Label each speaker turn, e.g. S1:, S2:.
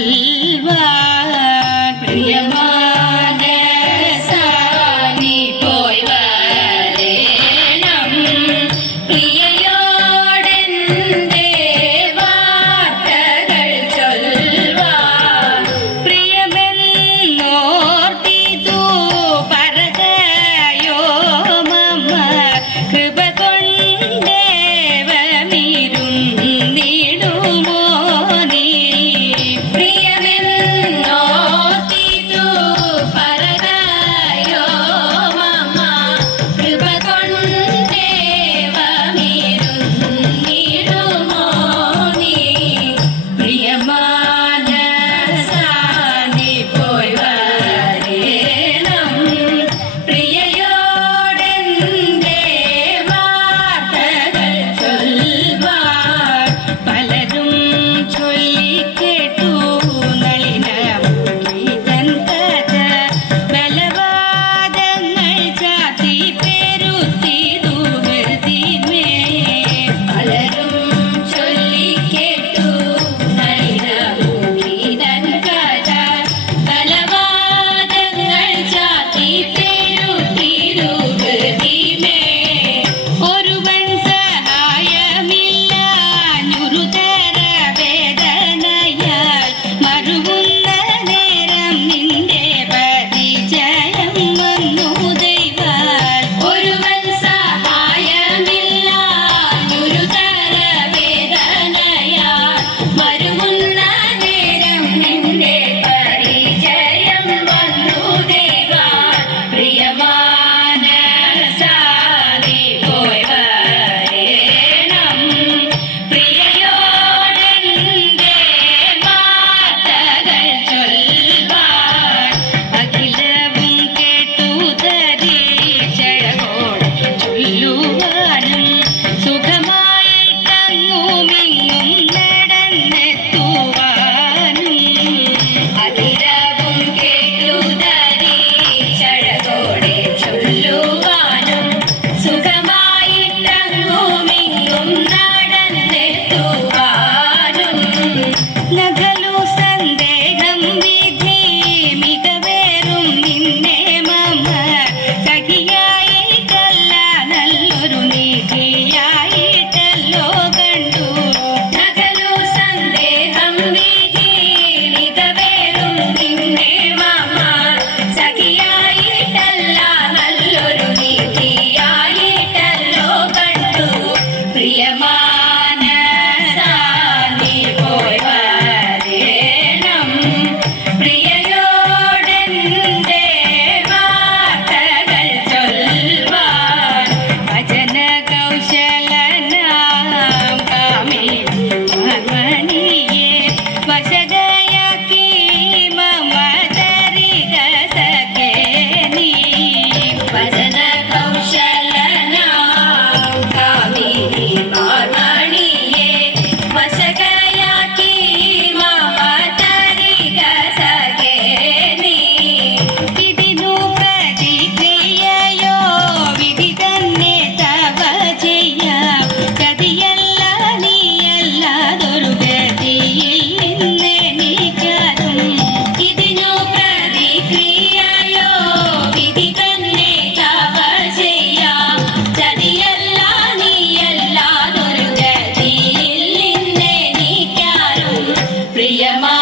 S1: நபி பிரியமா